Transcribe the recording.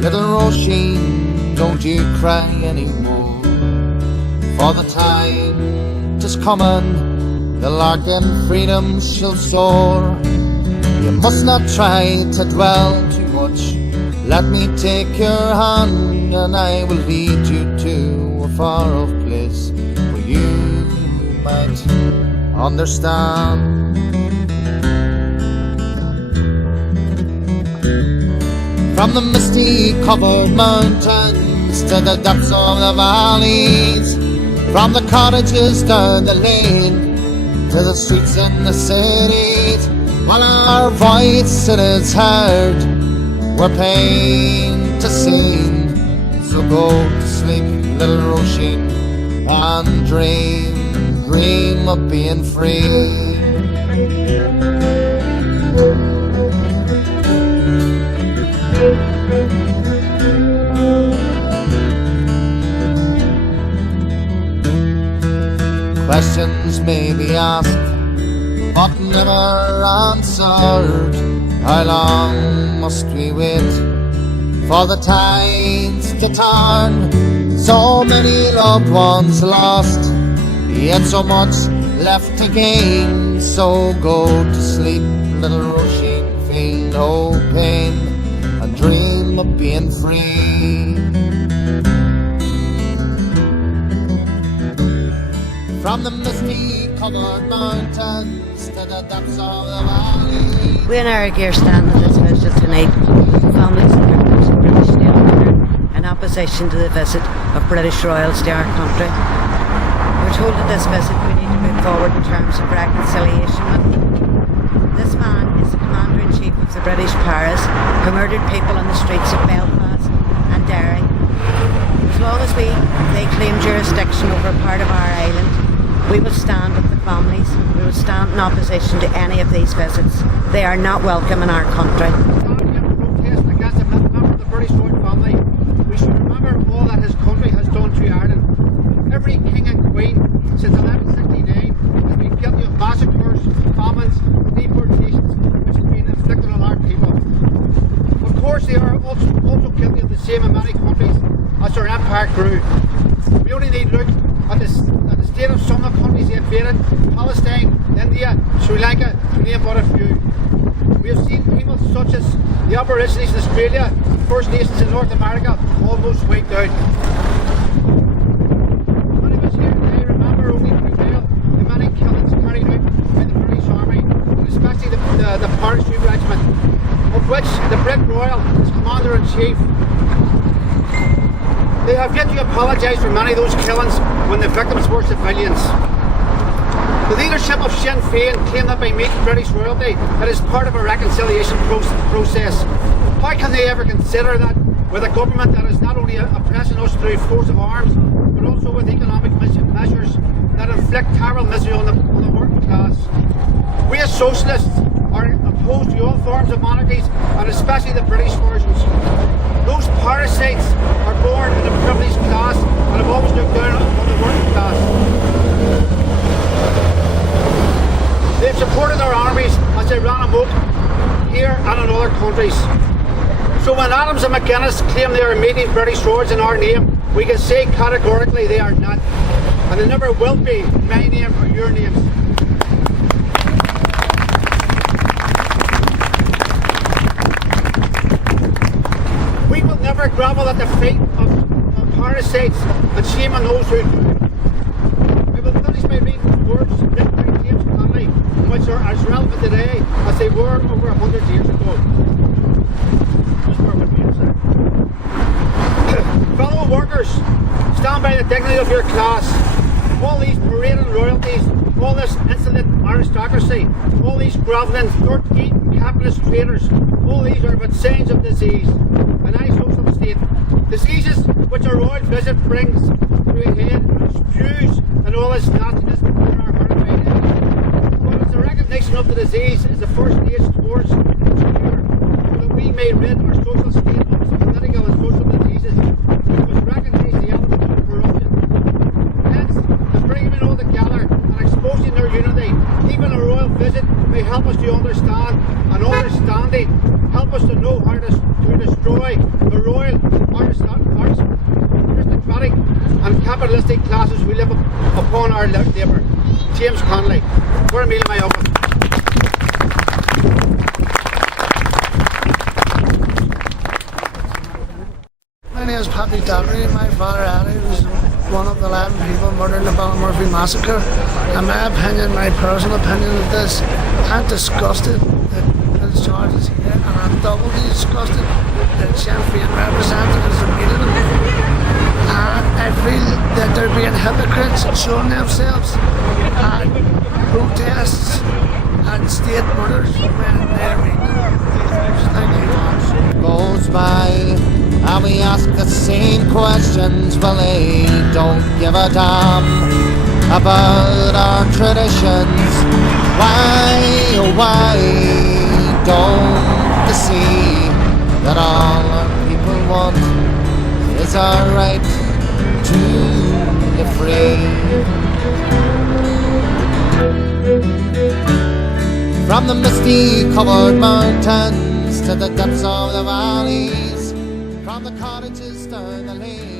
Little Roisin, don't you cry anymore, for the time is coming, the lark in freedom shall soar. You must not try to dwell too much, let me take your hand and I will lead you to a far off place where you might understand. From the misty covered mountains to the depths of the valleys, from the cottages down the lane to the streets in the cities, while our voice it is heard, we're pain to sing. So go to sleep, little Roisin, and dream of being free. Questions may be asked, but never answered. How long must we wait for the tides to turn? So many loved ones lost, yet so much left to gain. So go to sleep, little Roisin, feel no pain, and dream of being free. From the misty covered mountains to the depths of the valley. We in Éirígí are standing at this vigil tonight, families and victims of British takeover, in opposition to the visit of British royals to our country. We're told at this visit we need to move forward in terms of reconciliation with them. This man is the Commander-in-Chief of the British Paras, who murdered people on the streets of Belfast and Derry. As long as they claim jurisdiction over a part of our island, we will stand with the families. We will stand in opposition to any of these visits. They are not welcome in our country. Protest against a member of the British royal family. We should remember all that his country has done to Ireland. Every king and queen since 1169 has been guilty of massacres, famines, deportations, which has been inflicted on our people. Of course, they are also guilty of the same in many countries as their empire grew. We only need look at the state of some of the countries they invaded: Palestine, India, Sri Lanka, to name but a few. We have seen people such as the Aborigines in Australia and First Nations in North America almost wiped out. Many of us here today remember only too well the many killings carried out by the British Army, and especially the Parachute Regiment, of which the Brit Royal is Commander-in-Chief. They have yet to apologise for many of those killings when the victims were civilians. The leadership of Sinn Féin claim that by meeting British royalty it is part of a reconciliation process. How can they ever consider that with a government that is not only oppressing us through force of arms, but also with economic measures that inflict terrible misery on the working class? We as socialists are opposed to all forms of monarchies, and especially the British versions. Those parasites are born in a privileged class and have always looked down on the working class. They've supported our armies as they ran amok here and in other countries. So when Adams and McGuinness claim they are meeting British royals in our name, we can say categorically they are not. And they never will be my name or your names. We will never grovel at the feet of parasites and shame on those who do. I will finish by reading words written by James Connolly, which are as relevant today as they were over 100 years ago. Just bear with me a second. Fellow workers, stand by the dignity of your class. All these parading royalties, all this insolent aristocracy, all these grovelling, dirt-eating capitalist traders, all these are but signs of disease. An anti-social state. Diseases which a royal visit brings to a head and spews and all this nastiness in our heart right head. But it's the recognition of the disease is the first stage towards its cure, so that we may rid our social state of its political and social diseases. We must recognise the elements of corruption. Hence, the bringing them all together and exposing their unity, even a royal visit, may help us to understand, and understanding help us to know how to destroy destroy the royal, aristocratic and capitalistic classes who live upon our labour. James Connolly. For a meal in my office. My name is Paddy Doherty. My father Eddie was one of the 11 people murdered in the Ballymurphy massacre. In my opinion, my personal opinion of this, I'm disgusted that his charges here, and I'm doubly disgusted that Sinn Féin representatives are meeting him. And I feel that they're being hypocrites and showing themselves at protests and state murders when they're meeting them. Thank you. Goes by, and we ask the same questions, well they don't give a damn about our traditions. Why, oh why don't they see that all our people want is our right to live free? From the misty covered mountains to the depths of the valleys, from the cottages down the lane.